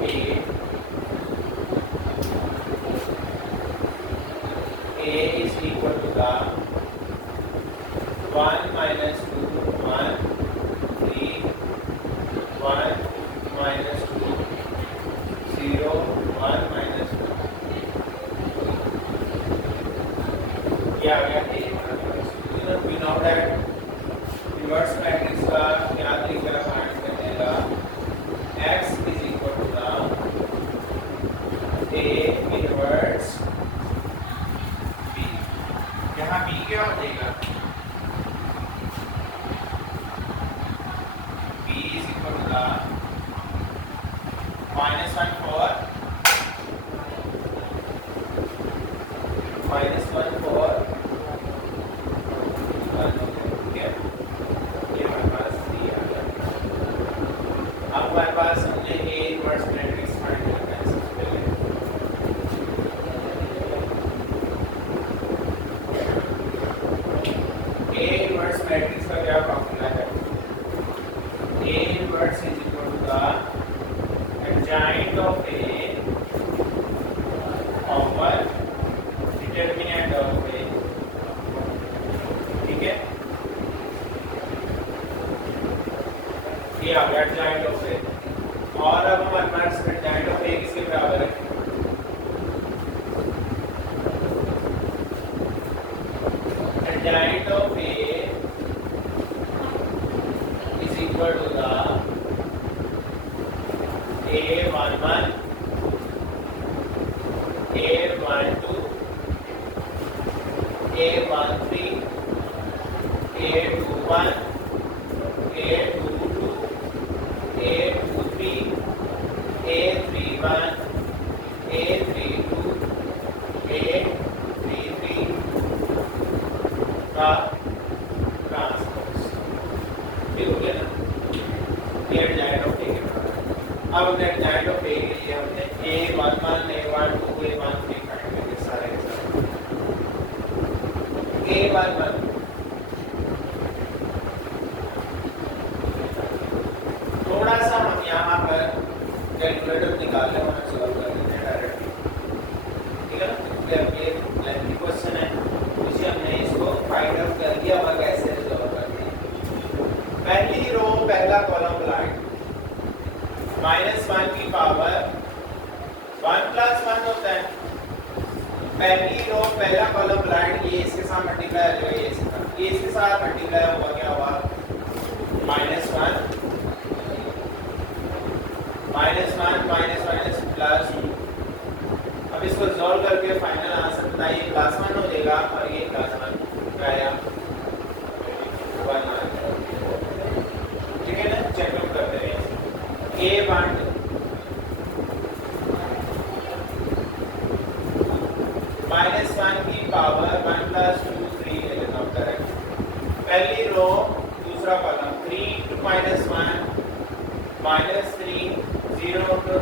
A is equal to the 1 minus 2 1 3 1 minus 2 0 1 minus 2 ये आ गया A we know that reverse matrix का क्या तरीका फाइंड करने का x is equal to the A inverse B यहाँ B क्या हो जाएगा B is equal to the minus 1 for minus 1 for 1 ठीक है ये हमारे पास दिया है अब हमारे पास हमने A इनवर्स मैट्रिक्स फाइंड करना है सबसे पहले A इनवर्स मैट्रिक्स का क्या फॉर्मूला है A inverse is equal to the adjoint of A over determinant of A ठीक है ये आ गया adjoint of A और अब हमारे पास adjoint of A किसके बराबर है adjoint of A is equal to the A11 A12 A13 A21 A22 A23 A31 A32 A33 का ट्रांसपोज ये हो गया ना ये एडजॉइंट ऑफ A के बराबर अब हमने एडजॉइंट ऑफ A के लिए हमने A11 A12 A13 फाइंड करके सारे के सारे A11 थोड़ा सा हम यहाँ पर कैलकुलेटर निकाल लें और सॉल्व कर लेते हैं डायरेक्टली ठीक है ना क्योंकि अब ये लेंथी क्वेश्चन है इसे हमने इसको फाइंड आउट कर दिया अब कैसे रिजॉल्व करते हैं पहली रो पहला कॉलम ब्लाइंड -1 की पावर 1 + 1 होता है पहली रो पहला कॉलम ब्लाइंड ये इसके साथ मल्टीप्लाई हो जाएगा ये इसके साथ मल्टीप्लाई हुआ क्या हुआ -1 प्लस अब इसको सॉल्व करके फाइनल आंसर बताइए +1 हो जाएगा और ये +1 आया 1 ठीक है ना चेकआउट करते हैं A1 -1 की पावर 1 + 2 3 ले लेता हूँ करेक्ट पहली रो दूसरा कॉलम 3 * -1 -3 0 * 2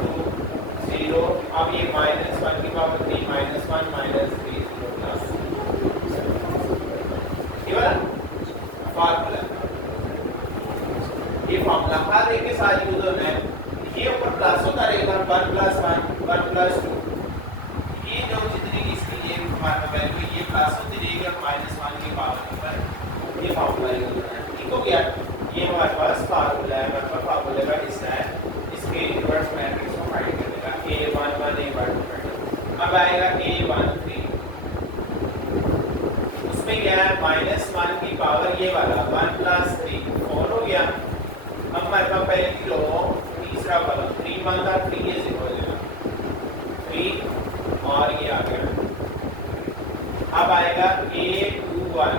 0 अब ये -1 की पावर 3 -1 -3 0 प्लस ये वाला फार्मूला ये फार्मूला हर एक के साथ यूज होना है ये ऊपर प्लस होता रहेगा 1 + 1 1 + 2 ये जो जितनी इसकी ये हमारा वैल्यू ये प्लस होती रहेगी और -1 की पावर पर ये फार्मूला यूज होना है ठीक हो गया ये हमारे पास फार्मूला है मतलब फार्मूले का हिस्सा है इसके इनवर्स मैट्रिक्स को फाइंड करने का A11 A12 अब आएगा A13 उसमें क्या है -1 की पावर ये वाला 1 + 3 4 हो गया अब हमारे पास पहली रो तीसरा कॉलम 3 1 3 ये 0 हो जाएगा 3 और ये आ गया अब आएगा A21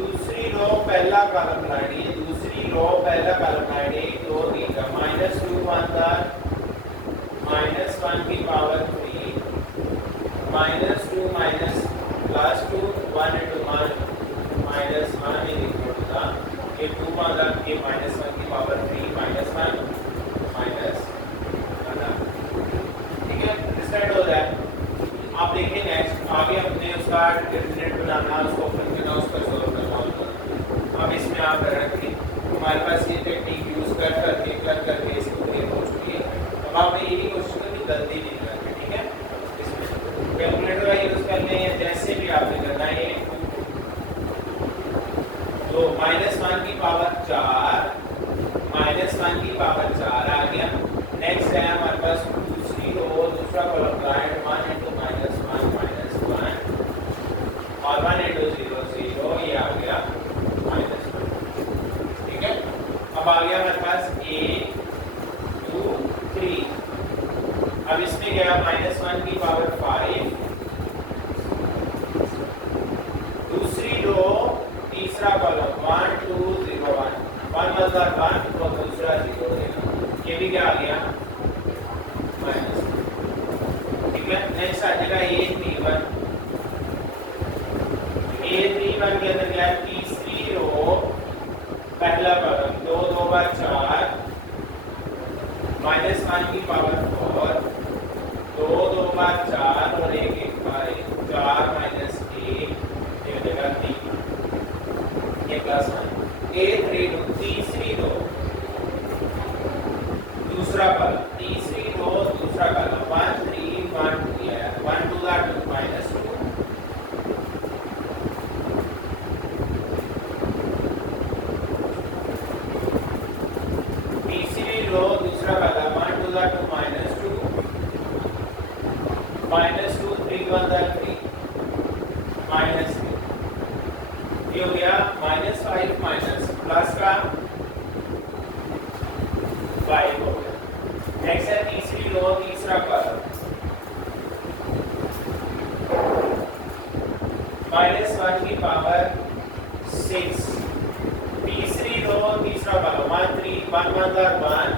दूसरी रो पहला कॉलम लाइन ये दूसरी रो पहला कॉलम लाइन 1 2 3 का -2 1 -1 की power 3 -2 +2 1 * 1 -1 is equal to the ये 2 ये -1 की पावर 3 -1 ठीक है स्टार्ट हो रहा है आप देखिए नेक्स्ट आगे हमने उसका डिटरमिनेंट बनाना उसको ओपन करना उसका सॉल्व करना होगा अब इसमें आप रखें हमारे पास ये पास a 2 3, अब इसमें गया -1 की पावर 5, दूसरी रो तीसरा कॉलम 1 2 0 1, 1 बदला 1 तो दूसरा 0 देगा, ये भी क्या आ गया माइनस। ठीक है, नेक्स्ट आ जाएगा a31, a31 के अंदर क्या है, तीसरी रो पहला कॉलम 2 2 बार 4, -1 की पावर 4, 2 2 बार 4 और 1 1 बार 1, 4 -1 ये जगह 3, ये प्लस 1, a32 तीसरी रो दूसरा कॉलम, तीसरी रो दूसरा कॉलम 1 3 1 2 है, 1 2 का 2 -2, तीसरी रो दूसरा कॉलम 1 2 का 2 -2, -2 3 1 का 3 -2, ये हो गया -5 माइनस प्लस का 5 हो गया। नेक्स्ट है तीसरी रो तीसरा कॉलम -1 की पावर 6, तीसरी रो तीसरा कॉलम 1 3 1 1 का 1,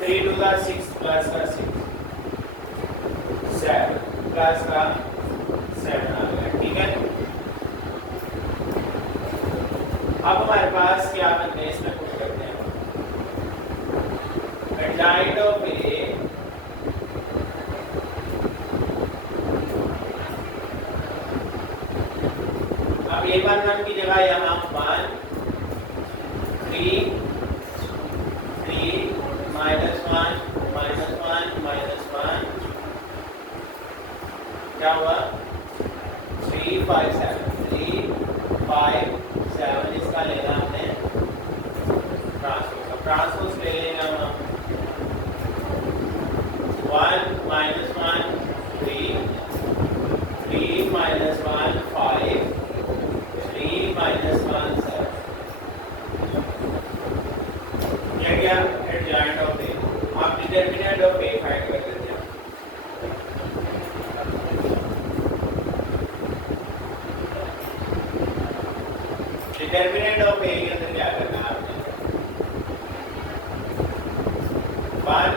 3 2 का 6 प्लस का 6 7 प्लस का 7 आ गया। ठीक है, अब हमारे पास क्या बनते हैं, इसमें कुछ करते हैं, एडजाइंट ऑफ ए अब a11 की जगह यहाँ 1 3 3 -1 -1 क्या हुआ 3 5 7 3 5 7, इसका लेना हमने ट्रांसपोज, अब ट्रांसपोज ले लेना हम 1 -1 3 3 -1 5 3 -1 7, ये क्या एडजॉइंट ऑफ ए, आप डिटरमिनेंट ऑफ ए फाइंड कर लेते हैं। डिटरमिनेंट ऑफ ए के अंदर क्या करना है आपने, 1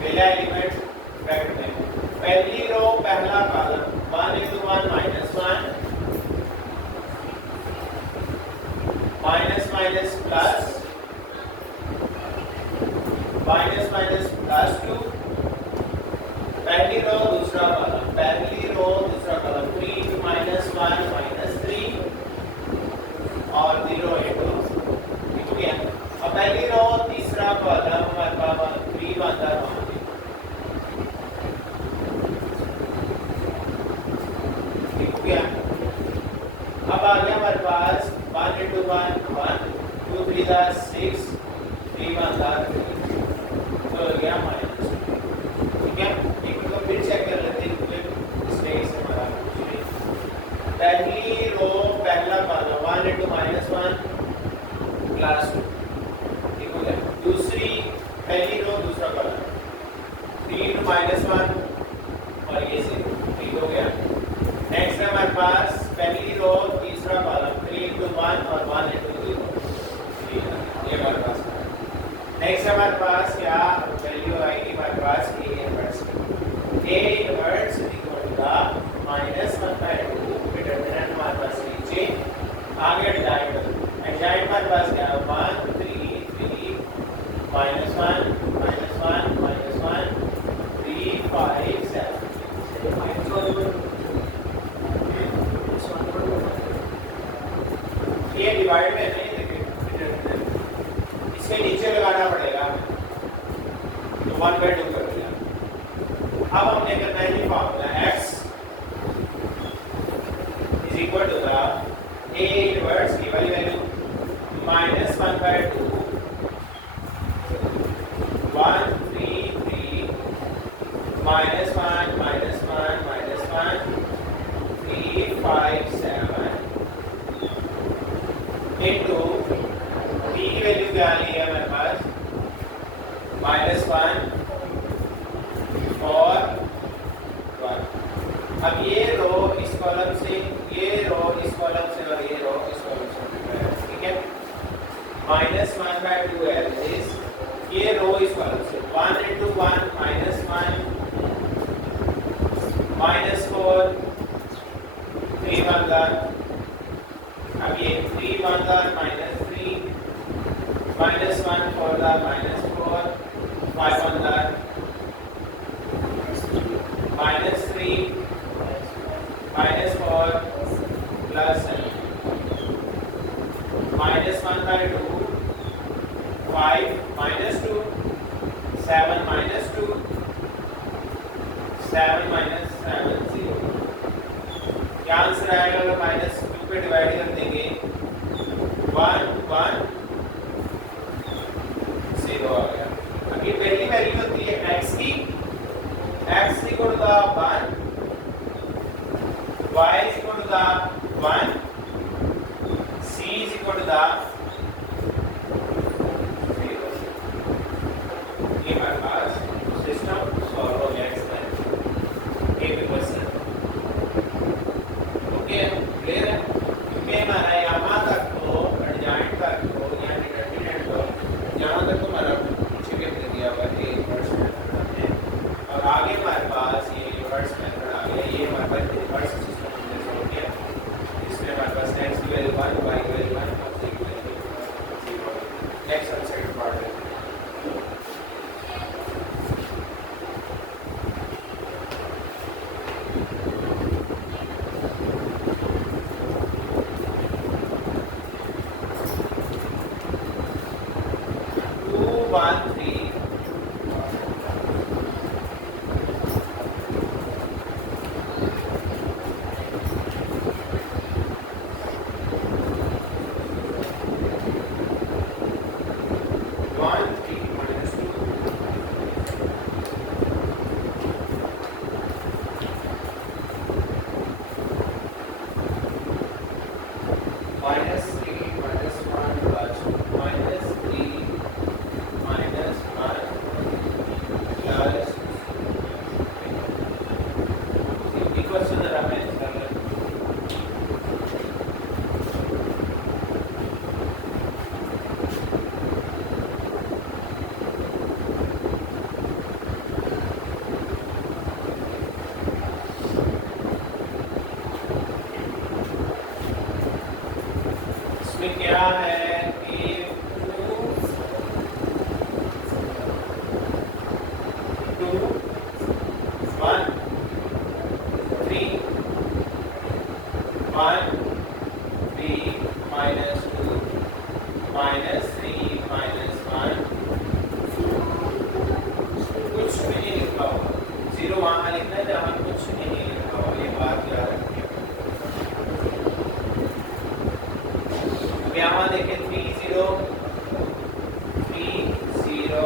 पहला एलिमेंट ब्रैकेट में, पहली रो पहला कॉलम 1 * 1 -1 प्लस -2, पहली रो दूसरा कॉलम 3 * -1 -3 और 0 * ठीक हो गया। अब पहली रो तीसरा कॉलम हमारे पास 3 1 1 ठीक हो गया। अब आ गया हमारे पास 1 * 1 1 2 3 6 3 1 3, तो हो गया माइनस। ठीक है, एक तो फिर चेक कर लेते हैं मिस्टेक से हमारा पहली रो पहला कॉलम 1 * -1 प्लस 2, ठीक हो गया। दूसरी पहली रो दूसरा कॉलम 3 * -1 और ये 0, ठीक हो गया। नेक्स्ट है हमारे पास पहली रो तीसरा कॉलम 3 * 1 और 1 * 0, ये हमारे पास है। नेक्स्ट हमारे पास क्या वैल्यू आएगी हमारे पास a inverse equal to -1/2, determinant हमारे पास नीचे, आगे एडजॉइंट हमारे पास क्या 1 3 3 -1 -1 3 5 7, ये डिवाइड में नहीं देखिए, इसके नीचे लगाना पड़ेगा, तो 1/2 कर दिया। अब हमने करना है ये formula x is equal to the a inverse की वाली वैल्यू -1/2 1 3 3 -1 3 5 7 into क्या लिया हमारे पास -1 और 1। अब ये रो इस कॉलम से, ये रो इस कॉलम से और ये रो इस कॉलम से, ठीक है। -1/2 एवरेज, ये रो इस कॉलम से 1 into 1 -1 -4 3 1 दार, अब ये 3 1 दार -3 -1 4 दार -4 5 1 दार -3 -4 प्लस 7 -1/2 5 -2 7 -2 7 -7 0। क्या आंसर आएगा अगर -2 पे डिवाइड कर देंगे 1 1 0 आ गया। अब ये पहली वैल्यू होती है x की, x equal to 1, y is equal to 1, c is equal to 0। ये हमारे पास सिस्टम सॉल्व हो गया इसमें एक क्वेश्चन। ओके क्लियर है, क्योंकि हमारा यहाँ तक तो एडजॉइंट तक तो या डिटरमिनेंट तो यहाँ तक तो हमारा पीछे के दे दिया हुआ है इनवर्स मेथड है, और आगे हमारे पास ये रिवर्स मेथड आ गया। ये हमारे पास रिवर्स सिस्टम हमने सॉल्व किया, इसमें हमारे पास x की वैल्यू 1, y की वैल्यू 1 और z की वैल्यू 0। नेक्स्ट अनसेट पार्ट है। क्या है कि 2 1 3 1 3 -2 -3 -1 कुछ भी नहीं लिखा होगा, 0 वहां लिखना है जहां कुछ नहीं लिखा होगा, ये बात याद रखिए। यहाँ देखें 3 0 3 0।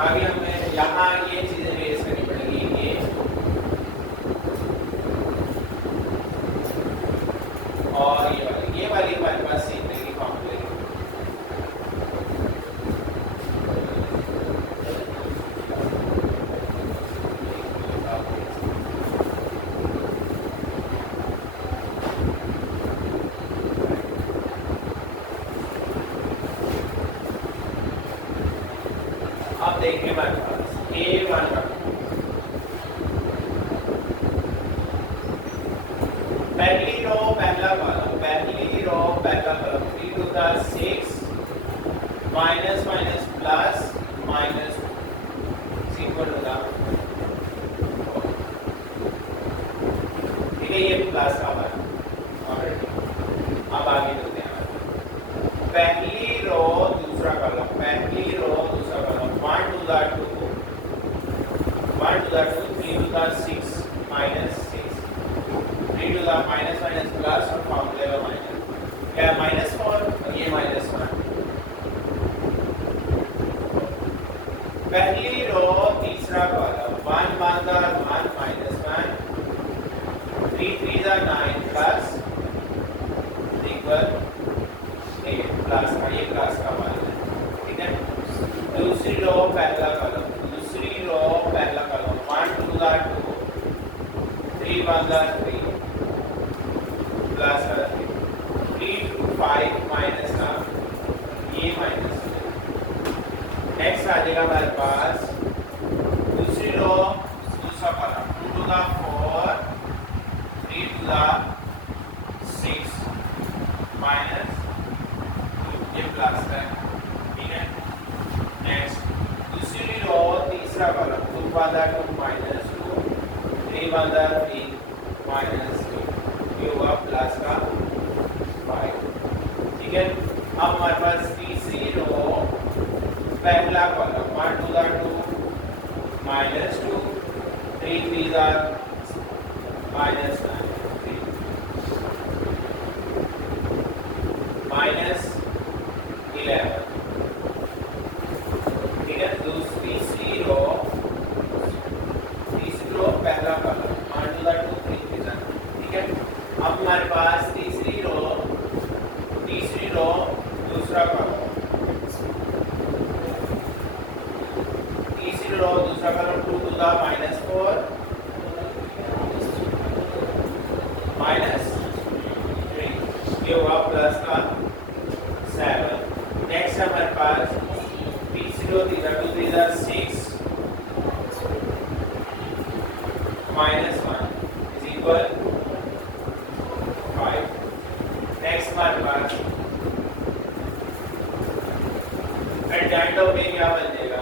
आगे हमें यहाँ ये चीजें बेस करनी पड़ेगी, ये और ये वाली हमारे पास सेम रहेगी फॉर्मूले। अब देखिए हमारे पास A1 पहली रो पहला कॉलम, पहली रो पहला column 3 to the 6 minus minus plus minus equal to the, ठीक है, ये प्लस का है ऑलरेडी। अब आगे चलते हैं, पहली रो दूसरा कॉलम, पहली रो दूसरा column 1 to the 2 3 to the 6 minus 6 3 to the minus minus plus और फॉर्मूले का माइनस, क्या -4 और ये -1। पहली रो तीसरा कॉलम 1 1 का 1 -1 3 3 का 9 प्लस इक्वल प्लस का, ये प्लस का वाला है, ठीक है। दूसरी रो पहला कॉलम, दूसरी रो पहला कॉलम 1 2 2 3 1 3 प्लस का 3 2 5 माइनस का ये माइनस। नेक्स्ट आ जाएगा हमारे पास दूसरी रो दूसरा कॉलम 2 2 4 3 2 6 माइनस ये प्लस है, ठीक है। नेक्स्ट दूसरी रो तीसरा कॉलम 2 1 2 माइनस 2 3 1 3 माइनस 2 ये हुआ प्लस का 5, ठीक है। अब हमारे पास तीसरी रो पहला कॉलम 1 2 2 माइनस 2 3 3 माइनस 9 माइनस 11, ठीक है। तीसरी रो पहला कॉलम 1 2 3 3, ठीक है। अब हमारे पास तीसरी रो दूसरा कॉलम, तीसरी रो दूसरा कॉलम 2 2 माइनस 4 माइनस 3 ये हुआ प्लस का 7। नेक्स्ट हमारे पास तीसरी रो 2 3 6 माइनस 1 इज इक्वल 5। नेक्स्ट हमारे पास एडजॉइंट ऑफ ए क्या बन जाएगा,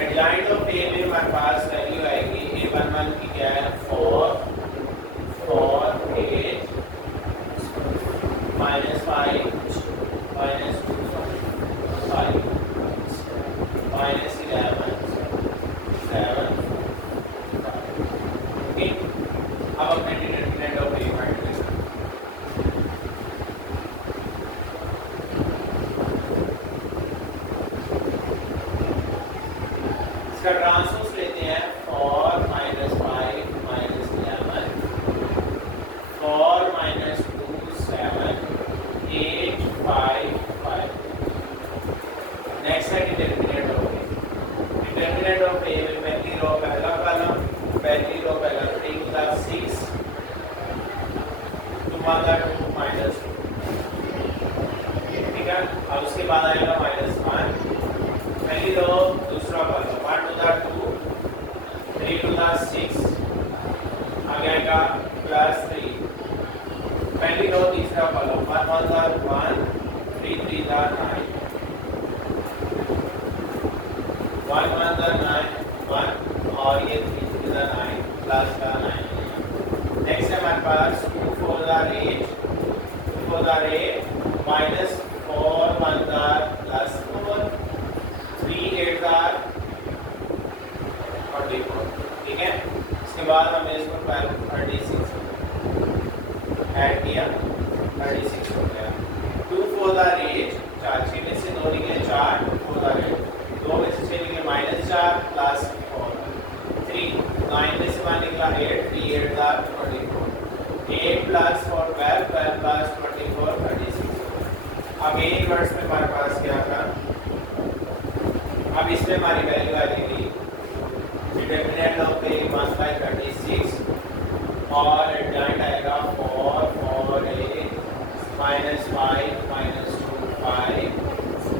एडजॉइंट ऑफ ए में हमारे पास वैल्यू आएगी a11 की क्या है 4 4 8 माइनस 5 माइनस 2 5 माइनस 11 7 ओके। अब अपने डिटरमिनेंट ऑफ ए फाइंड करें। इसका ट्रांसपोज लेते हैं 4 माइनस 5 माइनस 11 4 माइनस 2 7 8 5 5। नेक्स्ट है determinant of A. Determinant of A में पहली रो पहला कॉलम 3 6 2 माइनस 2, ठीक है। अब उसके बाद आएगा माइनस 1, पहली रो दूसरा कॉलम 1 2 3 2 6 आगे आएगा प्लस 3, पहली रो तीसरा कॉलम 1 1 3 3 9 1 9 1 और ये 3 3 9 प्लस का 9। नेक्स्ट है हमारे पास 2 4 8 माइनस 4 1 प्लस 4 3 8 और 4, ठीक है। इसके बाद हमने इसको 36 ऐड किया 36 हो गया। 2 4 8 4 6 में से 2 निकले 4 2 4 8 2 में से 6 निकले माइनस 4 प्लस 4 3 9 में से 1 निकला 8 3 8 24 8 प्लस 4 12 12 प्लस 24 36। अब ए इनवर्स में हमारे पास क्या था, अब इसमें हमारी वैल्यू आ जाएगी डिटरमिनेंट ऑफ ए 1/36 और एडजॉइंट आएगा 4 4 8 माइनस 5 माइनस 2 5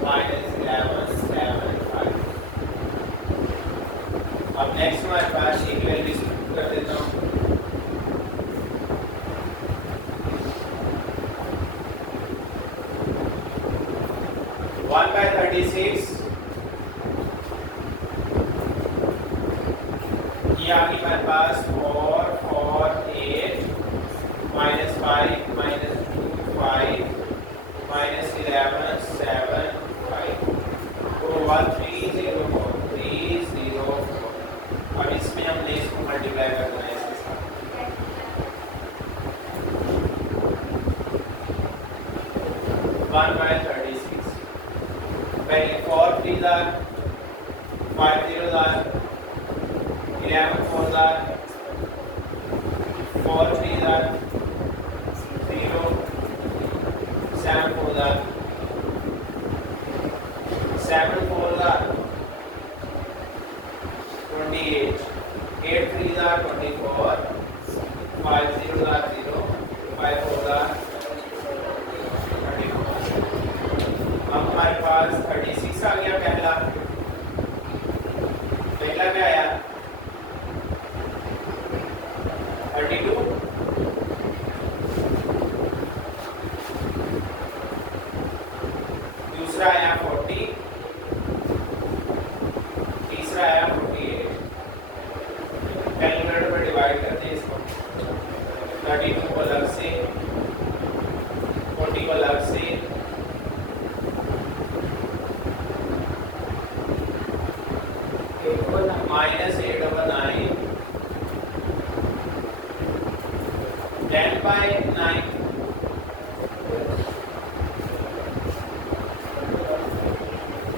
माइनस 11 7 5। अब नेक्स्ट हमारे पास एक वैल्यू कर देता हूँ 1/36 ये आ गई हमारे पास 4 4 8 माइनस 5 माइनस 2 5 माइनस 11 7 5 तो 1304 304। अब इसमें हमने इसको मल्टीप्लाई करना है इसके साथ। वन बाय 36 पहले 4 3 5 0 11 4 4 3 0 7 4 7 4 28 8 3 24 5 0 0 5 4 अब हमारे पास 36 आ गया पहला क्या आया 32 दूसरा आया 40 तीसरा आया 48 कैलकुलेटर पर डिवाइड करते हैं इसको 32 को अलग से 40 को अलग से -8/9 10/9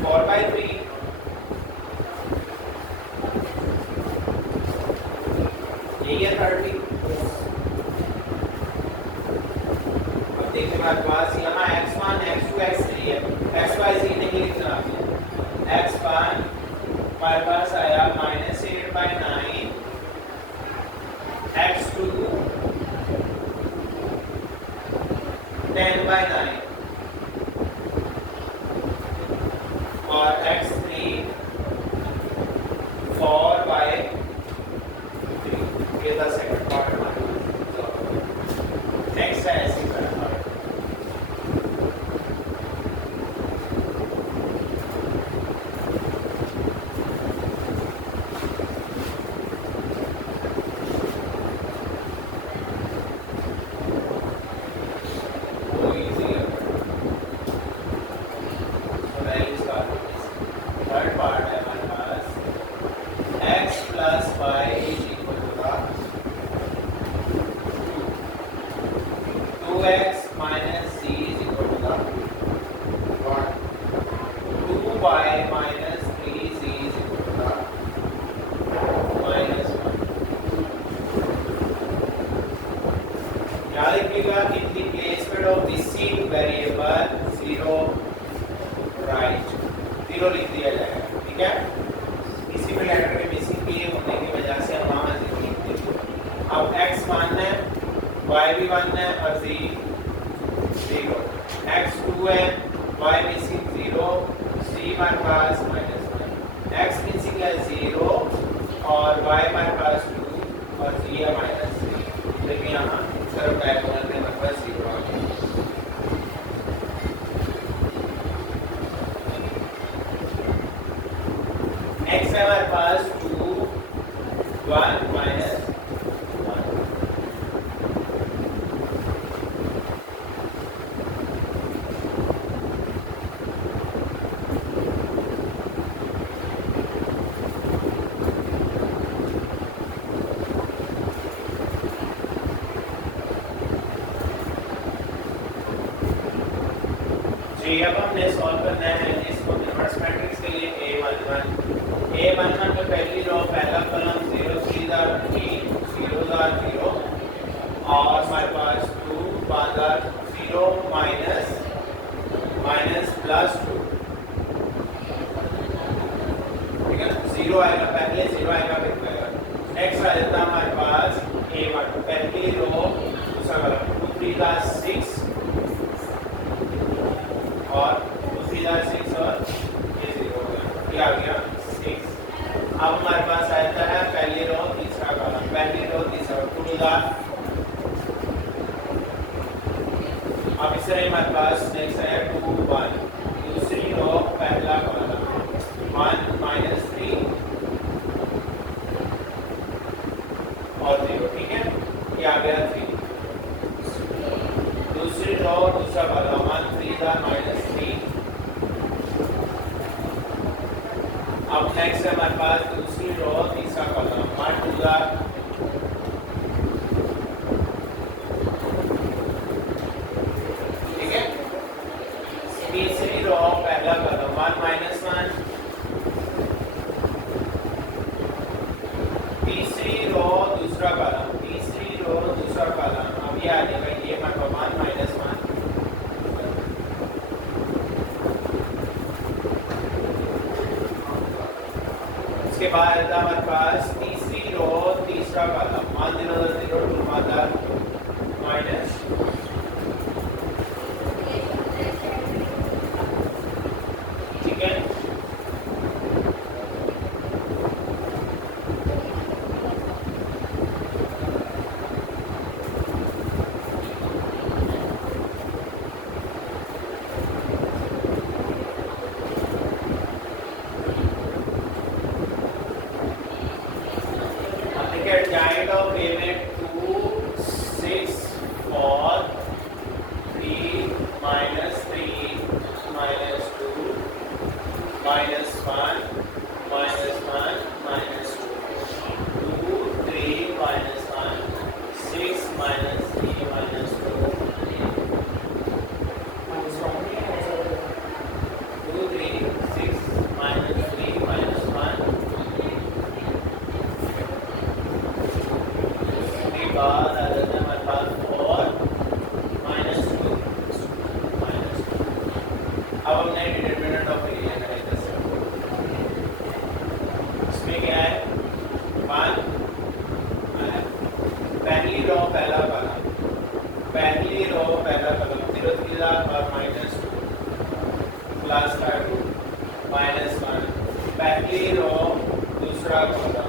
4/3 यही है 30। अब देखिए हमारे पास यहाँ x1 x2 x3 है xyz नहीं लिखना x1 हमारे पास आया -8/9 x2 10/9 और x3 4/3 ये था सेकंड पार्ट हमारे नेक्स्ट है ऐसी तरह अब हमने सॉल्व करना है इसको इनवर्स मैट्रिक्स के लिए a11 में पहली रो पहला कॉलम 0 सीधा 3 0 0 और हमारे पास 2 बादर 0 माइनस प्लस 2 ठीक है 0 आएगा पहले 0 आएगा फिर आएगा नेक्स्ट आ जाता है हमारे पास a1 पहली रो दूसरा कॉलम 2 3 6 और दूसरी 6 और ये 0 हो गया क्या आ गया 6। अब हमारे पास आता है पहली रो तीसरा कॉलम पहली रो तीसरा 2 अब इस तरह हमारे पास नेक्स्ट है 2 1 दूसरी रो पहला कॉलम 1 -3 और 0 ठीक है ये आ गया 3 दूसरी रो दूसरा कॉलम 1 3 -3 अब नेक्स्ट है हमारे पास दूसरी रो तीसरा कॉलम 1 2 ठीक है तीसरी रो पहला कॉलम 1 -1 उसके बाद हमारे पास तीसरी रो तीसरा कॉलम 1 0 0 2 मादर माइनस ठीक है giant of payment 2 6 4 3 minus 3 minus 2 minus 1 minus 1 minus 2 2 3 minus 1 6 minus 3 minus 2 2 3 6 minus 3 minus 1 बाद आ जाता है हमारे पास 4 minus 2 minus 2 अब हमने डिटरमिनेंट ऑफ एरिया निकाला इसमें क्या है 1 पहली रो पहला कॉलम 0 3 और माइनस 2 प्लस का 2 माइनस 1 पहली रो दूसरा कॉलम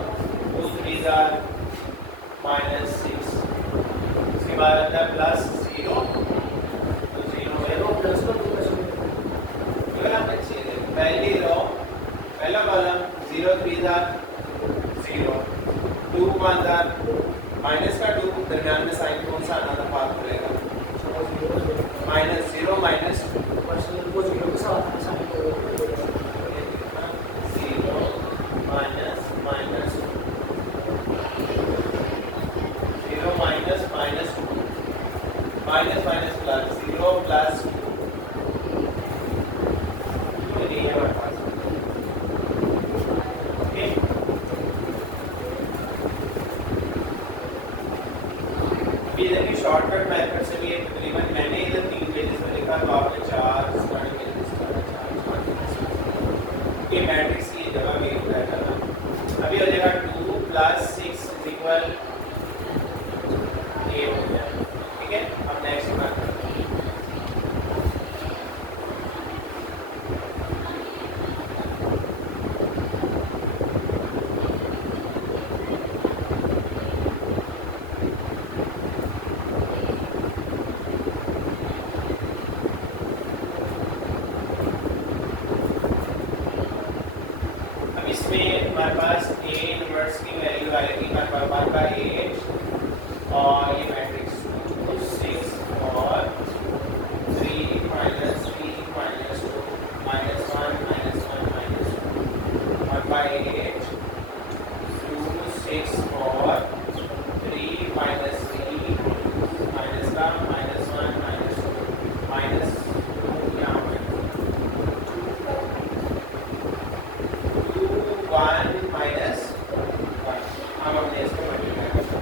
2 3 माइनस 6 उसके बाद आता है प्लस 0 तो 0 प्लस को पहली रो पहला कॉलम 0 3 0 2 1 माइनस का 2 दरमियान में साइन कौन सा आना था बात करेगा माइनस 0 माइनस को 0 के साथ साइन करो 0 minus minus minus minus minus minus plus 0 plus 2 ये है हमारे पास ओके ये देखिए शॉर्टकट मेथड से भी तकरीबन मैंने इधर 3 पेजेस में लिखा तो आपने 4 स्टार्टिंग के मैट्रिक्स की जगह भी अप्लाई करना अभी हो जाएगा 2 प्लस 6 इज इक्वल ये हो गया ठीक है अब नेक्स्ट बात करते हैं अब इसमें हमारे पास a इनवर्स की वैल्यू आएगी हमारे पास का 8 और ये मैट्रिक्स 2 6 और 3 minus 3 minus 2 minus 1 minus 1 minus 2 1 by 8 2 6 और 3 minus 3 minus का minus 1 minus 2 minus 2 यहाँ पे 2 1 minus 1 हम अपने इसको मल्टीप्लाई करते हैं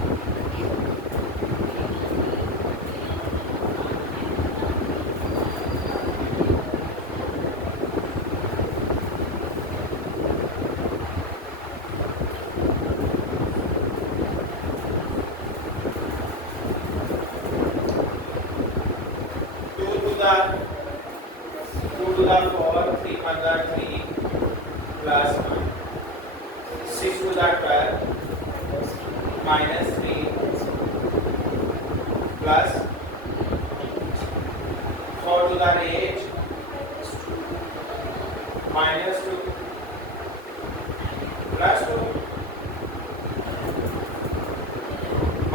plus 1 6 to the 12 minus 3 plus 4 to the 8 minus 2 plus 2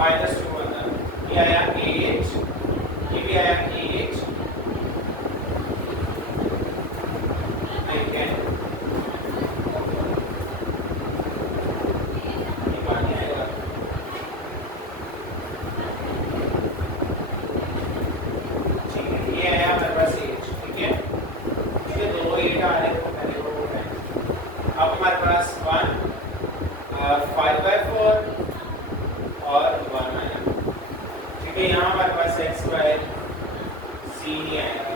minus 2 अंदर ये आया 8 ये भी आया 8 again अब हमारे पास 1 5/4 और 1 आया ठीक है यहाँ हमारे पास x by c ही आएगा